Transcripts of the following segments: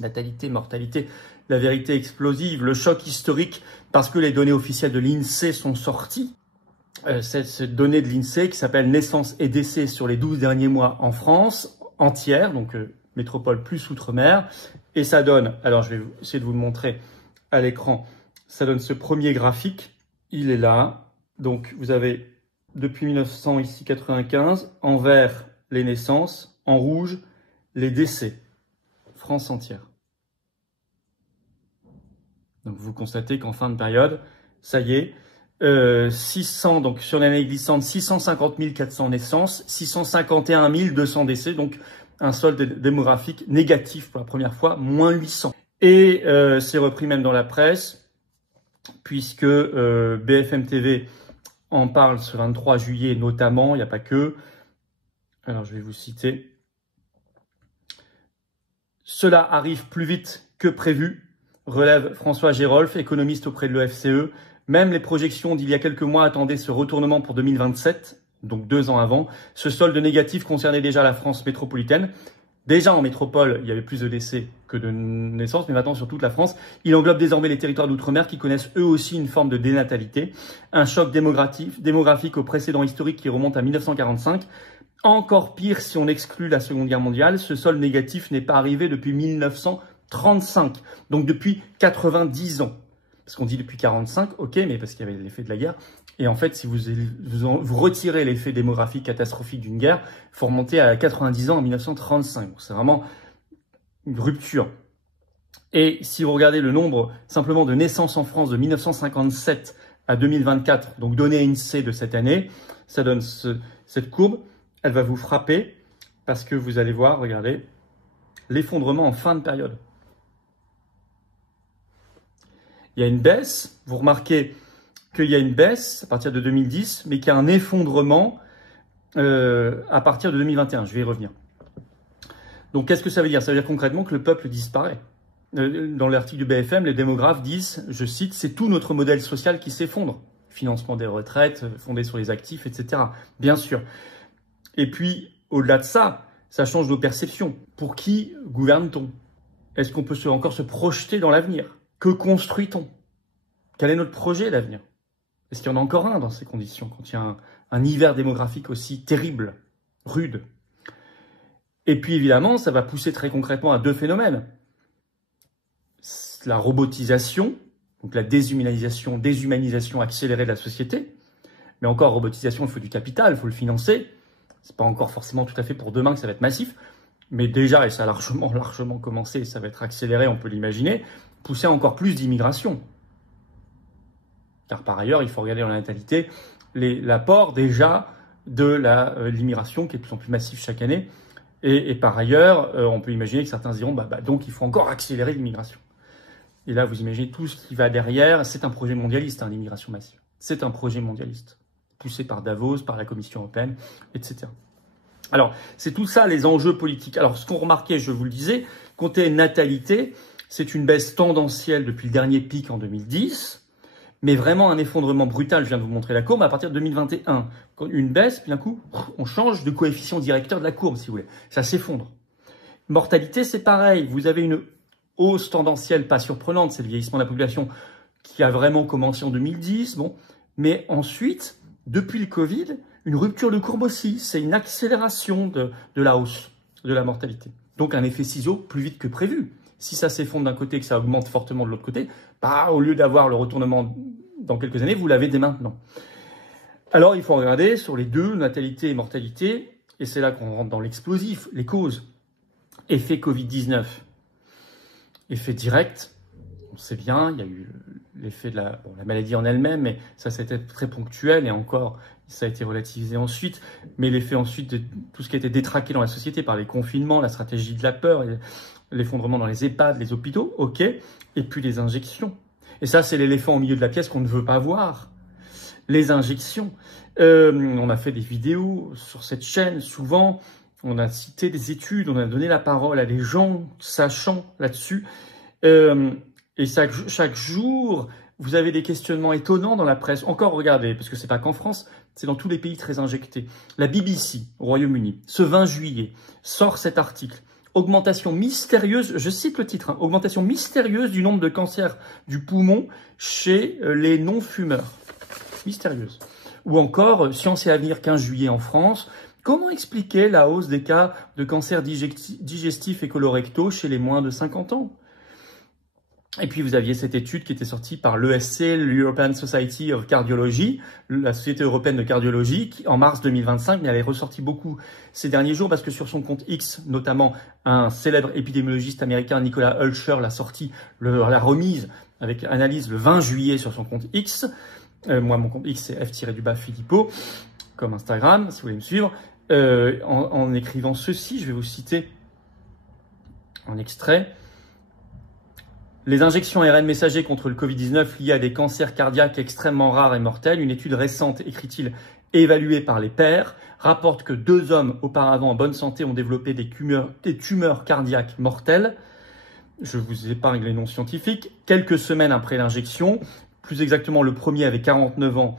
Natalité, mortalité, la vérité explosive, le choc historique, parce que les données officielles de l'INSEE sont sorties. Cette donnée de l'INSEE qui s'appelle naissance et décès sur les 12 derniers mois en France, entière, donc métropole plus outre-mer. Et ça donne, alors je vais essayer de vous le montrer à l'écran, ça donne ce premier graphique, il est là. Donc vous avez depuis 1900 ici 95, en vert les naissances, en rouge les décès, France entière. Donc vous constatez qu'en fin de période, ça y est, 600, donc sur l'année glissante, 650 400 naissances, 651 200 décès, donc un solde démographique négatif pour la première fois, moins 800. Et c'est repris même dans la presse, puisque BFM TV en parle ce 23 juillet notamment, il n'y a pas que. Alors je vais vous citer. Cela arrive plus vite que prévu, relève François Gérolf, économiste auprès de l'OFCE. Même les projections d'il y a quelques mois attendaient ce retournement pour 2027, donc 2 ans avant. Ce solde négatif concernait déjà la France métropolitaine. Déjà en métropole, il y avait plus de décès que de naissances, mais maintenant sur toute la France. Il englobe désormais les territoires d'outre-mer qui connaissent eux aussi une forme de dénatalité. Un choc démographique au précédent historique qui remonte à 1945. Encore pire si on exclut la Seconde Guerre mondiale, ce solde négatif n'est pas arrivé depuis 1935, donc depuis 90 ans. Parce qu'on dit depuis 45, ok, mais parce qu'il y avait l'effet de la guerre. Et en fait, si vous retirez l'effet démographique catastrophique d'une guerre, il faut remonter à 90 ans en 1935. C'est vraiment une rupture. Et si vous regardez le nombre simplement de naissances en France de 1957 à 2024, donc données INSEE de cette année, ça donne cette courbe. Elle va vous frapper parce que vous allez voir, regardez, l'effondrement en fin de période. Il y a une baisse, vous remarquez qu'il y a une baisse à partir de 2010, mais qu'il y a un effondrement à partir de 2021. Je vais y revenir. Donc, qu'est-ce que ça veut dire? Ça veut dire concrètement que le peuple disparaît. Dans l'article du BFM, les démographes disent, je cite, c'est tout notre modèle social qui s'effondre. Financement des retraites, fondé sur les actifs, etc. Bien sûr. Et puis, au-delà de ça, ça change nos perceptions. Pour qui gouverne-t-on? Est-ce qu'on peut encore se projeter dans l'avenir? Que construit-on? Quel est notre projet d'avenir? Est-ce qu'il y en a encore un dans ces conditions, quand il y a un hiver démographique aussi terrible, rude? Et puis évidemment, ça va pousser très concrètement à 2 phénomènes. La robotisation, donc la déshumanisation accélérée de la société. Mais encore, robotisation, il faut du capital, il faut le financer. C'est pas encore forcément tout à fait pour demain que ça va être massif. Mais déjà, et ça a largement commencé, ça va être accéléré, on peut l'imaginer, pousser encore plus d'immigration. Car par ailleurs, il faut regarder dans la natalité l'apport déjà de l'immigration qui est de plus en plus massif chaque année. Et par ailleurs, on peut imaginer que certains diront, donc il faut encore accélérer l'immigration. Et là, vous imaginez tout ce qui va derrière. C'est un projet mondialiste, l'immigration massive. C'est un projet mondialiste, poussé par Davos, par la Commission européenne, etc. Alors, c'est tout ça les enjeux politiques. Alors, ce qu'on remarquait, je vous le disais, côté natalité, c'est une baisse tendancielle depuis le dernier pic en 2010, mais vraiment un effondrement brutal, je viens de vous montrer la courbe, à partir de 2021. Une baisse, puis d'un coup, on change de coefficient directeur de la courbe, si vous voulez. Ça s'effondre. Mortalité, c'est pareil. Vous avez une hausse tendancielle pas surprenante, c'est le vieillissement de la population qui a vraiment commencé en 2010. Bon, mais ensuite, depuis le Covid, une rupture de courbe aussi. C'est une accélération de la hausse de la mortalité. Donc un effet ciseau plus vite que prévu. Si ça s'effondre d'un côté et que ça augmente fortement de l'autre côté, au lieu d'avoir le retournement dans quelques années, vous l'avez dès maintenant. Alors il faut regarder sur les deux, natalité et mortalité, et c'est là qu'on rentre dans l'explosif, les causes. Effet Covid-19, effet direct, on sait bien, il y a eu l'effet de la maladie en elle-même, mais ça c'était très ponctuel et encore, ça a été relativisé ensuite. Mais l'effet ensuite de tout ce qui a été détraqué dans la société par les confinements, la stratégie de la peur, l'effondrement dans les EHPAD, les hôpitaux, ok, et puis les injections. Et ça, c'est l'éléphant au milieu de la pièce qu'on ne veut pas voir. Les injections. On a fait des vidéos sur cette chaîne, souvent. On a cité des études, on a donné la parole à des gens sachant là-dessus. Et chaque jour, vous avez des questionnements étonnants dans la presse. Encore, regardez, parce que c'est pas qu'en France, c'est dans tous les pays très injectés. La BBC, au Royaume-Uni, ce 20 juillet, sort cet article. augmentation mystérieuse, je cite le titre, hein, augmentation mystérieuse du nombre de cancers du poumon chez les non-fumeurs. Mystérieuse. Ou encore, Science et Avenir, 15 juillet en France, comment expliquer la hausse des cas de cancer digestif et colorectaux chez les moins de 50 ans? Et puis vous aviez cette étude qui était sortie par l'ESC, l'European Society of Cardiology, la Société européenne de cardiologie, qui, en mars 2025, mais elle est ressortie beaucoup ces derniers jours parce que sur son compte X, notamment un célèbre épidémiologiste américain, Nicolas Hulscher, l'a sortie, la remise avec analyse le 20 juillet sur son compte X. Moi, mon compte X, c'est F-Philippot, comme Instagram, si vous voulez me suivre. En écrivant ceci, je vais vous citer en extrait. Les injections ARN messager contre le Covid-19 liées à des cancers cardiaques extrêmement rares et mortels, une étude récente, écrit-il, évaluée par les pairs, rapporte que 2 hommes auparavant en bonne santé ont développé des tumeurs cardiaques mortelles. Je vous épargne les noms scientifiques. Quelques semaines après l'injection, plus exactement le premier avait 49 ans,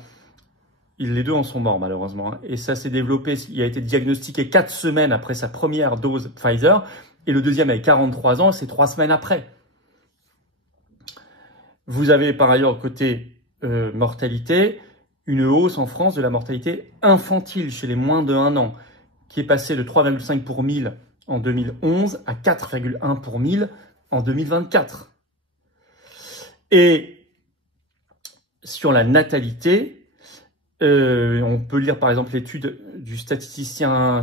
les deux en sont morts malheureusement, hein. Et ça s'est développé, il a été diagnostiqué 4 semaines après sa première dose Pfizer, et le deuxième avait 43 ans, c'est 3 semaines après. Vous avez par ailleurs côté mortalité, une hausse en France de la mortalité infantile chez les moins de 1 an, qui est passée de 3,5 pour 1000 en 2011 à 4,1 pour 1000 en 2024. Et sur la natalité, on peut lire par exemple l'étude du statisticien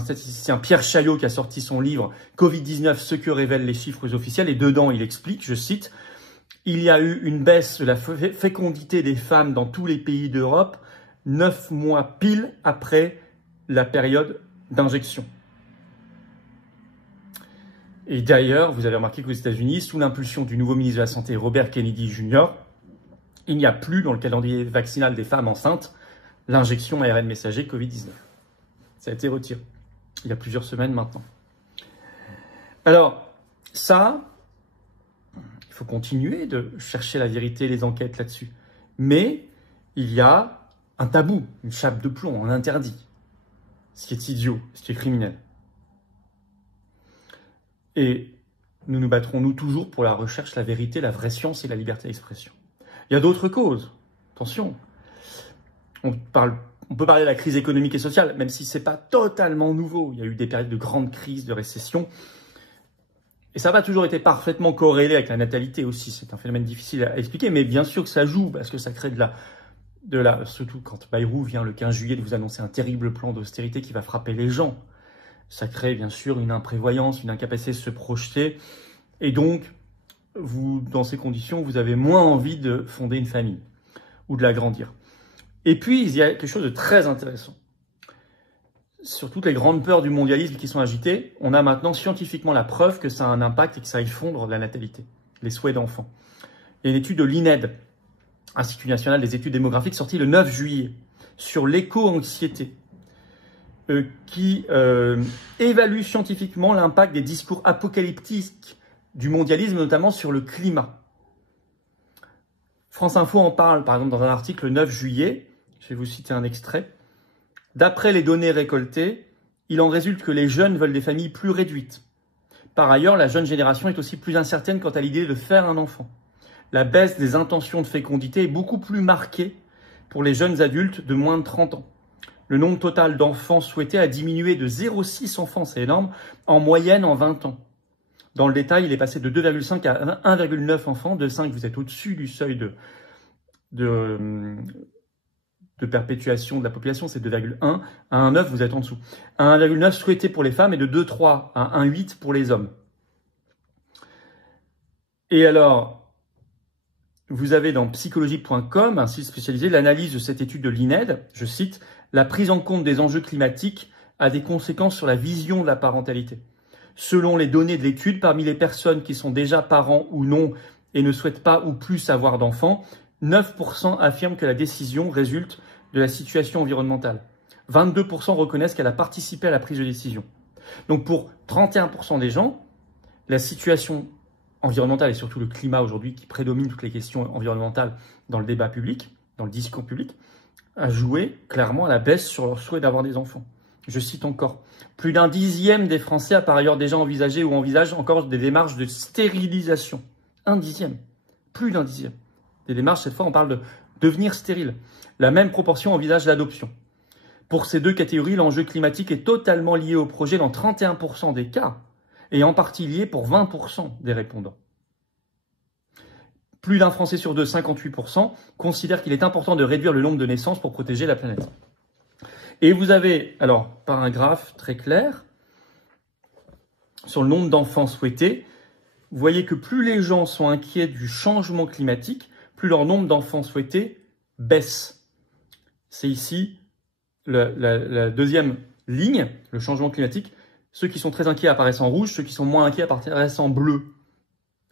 Pierre Chaillot qui a sorti son livre « Covid-19, ce que révèlent les chiffres officiels » et dedans il explique, je cite, « Il y a eu une baisse de la fécondité des femmes dans tous les pays d'Europe 9 mois pile après la période d'injection. » Et d'ailleurs, vous avez remarqué qu'aux États-Unis, sous l'impulsion du nouveau ministre de la Santé, Robert Kennedy Jr., il n'y a plus dans le calendrier vaccinal des femmes enceintes l'injection ARN messager Covid-19. Ça a été retiré il y a plusieurs semaines maintenant. Alors, ça, il faut continuer de chercher la vérité, les enquêtes là-dessus. Mais il y a un tabou, une chape de plomb, un interdit. Ce qui est idiot, ce qui est criminel. Et nous nous battrons, nous, toujours pour la recherche, la vérité, la vraie science et la liberté d'expression. Il y a d'autres causes. Attention. On peut parler de la crise économique et sociale, même si ce n'est pas totalement nouveau. Il y a eu des périodes de grande crise, de récession. Et ça n'a pas toujours été parfaitement corrélé avec la natalité aussi. C'est un phénomène difficile à expliquer, mais bien sûr que ça joue, parce que ça crée surtout quand Bayrou vient le 15 juillet de vous annoncer un terrible plan d'austérité qui va frapper les gens. Ça crée bien sûr une imprévoyance, une incapacité de se projeter. Et donc, dans ces conditions, vous avez moins envie de fonder une famille ou de l'agrandir. Et puis, il y a quelque chose de très intéressant. Sur toutes les grandes peurs du mondialisme qui sont agitées, on a maintenant scientifiquement la preuve que ça a un impact et que ça effondre la natalité, les souhaits d'enfants. Il y a une étude de l'INED, Institut national des études démographiques, sortie le 9 juillet, sur l'éco-anxiété, qui évalue scientifiquement l'impact des discours apocalyptiques du mondialisme, notamment sur le climat. France Info en parle, par exemple, dans un article le 9 juillet. Je vais vous citer un extrait. D'après les données récoltées, il en résulte que les jeunes veulent des familles plus réduites. Par ailleurs, la jeune génération est aussi plus incertaine quant à l'idée de faire un enfant. La baisse des intentions de fécondité est beaucoup plus marquée pour les jeunes adultes de moins de 30 ans. Le nombre total d'enfants souhaités a diminué de 0,6 enfants, c'est énorme, en moyenne en 20 ans. Dans le détail, il est passé de 2,5 à 1,9 enfants. De 5, vous êtes au-dessus du seuil de perpétuation de la population, c'est 2,1. À 1,9, vous êtes en dessous. À 1,9 souhaité pour les femmes et de 2,3 à 1,8 pour les hommes. Et alors, vous avez dans psychologie.com, un site spécialisé, l'analyse de cette étude de l'INED, je cite, « La prise en compte des enjeux climatiques a des conséquences sur la vision de la parentalité. Selon les données de l'étude, parmi les personnes qui sont déjà parents ou non et ne souhaitent pas ou plus avoir d'enfants, 9% affirment que la décision résulte de la situation environnementale. 22% reconnaissent qu'elle a participé à la prise de décision. Donc pour 31% des gens, la situation environnementale et surtout le climat aujourd'hui qui prédomine toutes les questions environnementales dans le débat public, dans le discours public, a joué clairement à la baisse sur leur souhait d'avoir des enfants. Je cite encore. Plus d'un dixième des Français a par ailleurs déjà envisagé ou envisage encore des démarches de stérilisation. Un dixième. Plus d'un dixième. Des démarches, cette fois, on parle de devenir stérile. La même proportion envisage l'adoption. Pour ces deux catégories, l'enjeu climatique est totalement lié au projet dans 31% des cas et en partie lié pour 20% des répondants. Plus d'un Français sur deux, 58%, considère qu'il est important de réduire le nombre de naissances pour protéger la planète. Et vous avez, alors, par un graphe très clair, sur le nombre d'enfants souhaités, vous voyez que plus les gens sont inquiets du changement climatique, plus leur nombre d'enfants souhaités baisse. C'est ici la deuxième ligne, le changement climatique. Ceux qui sont très inquiets apparaissent en rouge, ceux qui sont moins inquiets apparaissent en bleu.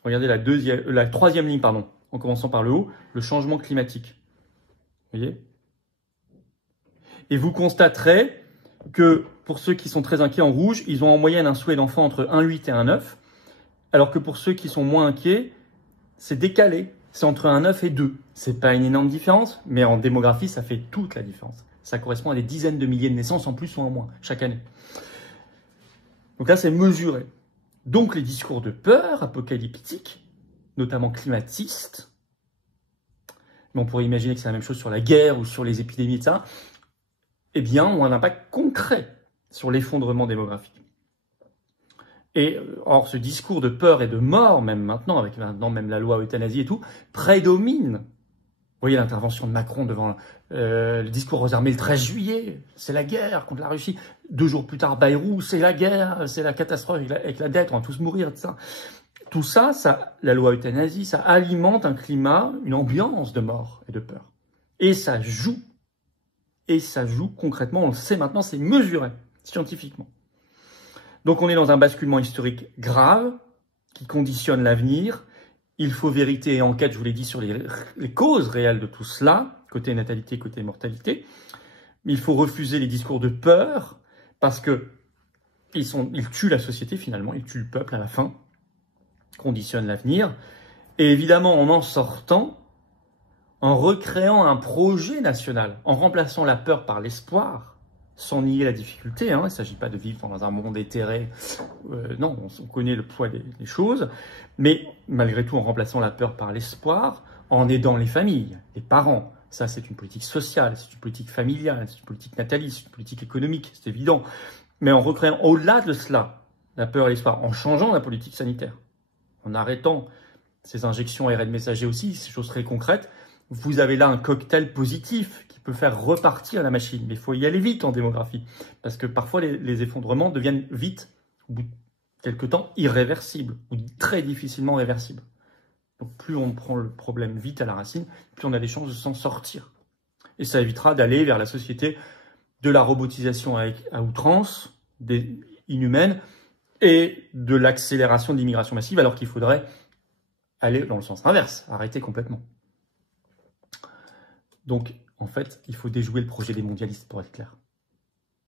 Regardez la troisième ligne, pardon, en commençant par le haut, le changement climatique. Vous voyez ? Et vous constaterez que pour ceux qui sont très inquiets en rouge, ils ont en moyenne un souhait d'enfant entre 1,8 et 1,9, alors que pour ceux qui sont moins inquiets, c'est décalé, c'est entre 1,9 et 2. C'est pas une énorme différence, mais en démographie, ça fait toute la différence. Ça correspond à des dizaines de milliers de naissances en plus ou en moins chaque année. Donc là, c'est mesuré. Donc les discours de peur apocalyptiques, notamment climatistes, mais on pourrait imaginer que c'est la même chose sur la guerre ou sur les épidémies, etc., eh bien, ont un impact concret sur l'effondrement démographique. Et or, ce discours de peur et de mort, même maintenant, avec maintenant même la loi euthanasie et tout, prédomine. Vous voyez l'intervention de Macron devant le discours aux armées le 13 juillet, c'est la guerre contre la Russie. 2 jours plus tard, Bayrou, c'est la guerre, c'est la catastrophe avec la dette, on va tous mourir, etc. Tout ça, la loi euthanasie, ça alimente un climat, une ambiance de mort et de peur. Et ça joue concrètement, on le sait maintenant, c'est mesuré scientifiquement. Donc on est dans un basculement historique grave qui conditionne l'avenir. Il faut vérité et enquête, je vous l'ai dit, sur les causes réelles de tout cela, côté natalité, côté mortalité. Mais il faut refuser les discours de peur parce que ils tuent la société finalement, ils tuent le peuple à la fin, conditionnent l'avenir. Et évidemment, en sortant, en recréant un projet national, en remplaçant la peur par l'espoir, sans nier la difficulté, il ne s'agit pas de vivre dans un monde éthéré, non, on connaît le poids des choses, mais malgré tout en remplaçant la peur par l'espoir, en aidant les familles, les parents, ça c'est une politique sociale, c'est une politique familiale, c'est une politique nataliste, c'est une politique économique, c'est évident, mais en recréant au-delà de cela la peur et l'espoir, en changeant la politique sanitaire, en arrêtant ces injections ARN messager aussi, ces choses très concrètes, vous avez là un cocktail positif qui peut faire repartir la machine. Mais il faut y aller vite en démographie, parce que parfois les effondrements deviennent vite, au bout de quelques temps, irréversibles, ou très difficilement réversibles. Donc plus on prend le problème vite à la racine, plus on a des chances de s'en sortir. Et ça évitera d'aller vers la société de la robotisation à outrance, inhumaine, et de l'accélération de l'immigration massive, alors qu'il faudrait aller dans le sens inverse, arrêter complètement. Donc, en fait, il faut déjouer le projet des mondialistes, pour être clair.